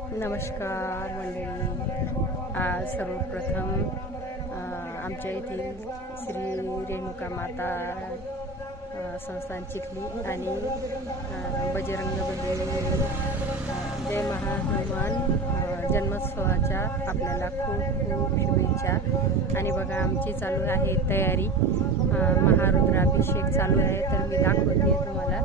नमस्कार मंडळी. आज सर्वप्रथम आमच्या येथील श्री रेणुका माता संस्थान चिखली आणि बजरंगबली जय महाहनुमान जन्मोत्सवाच्या आपल्याला खूप खूप शुभेच्छा. आणि बघा आमची चालू आहे तयारी, महारुद्राभिषेक चालू आहे, तर मी दाखवते तुम्हाला.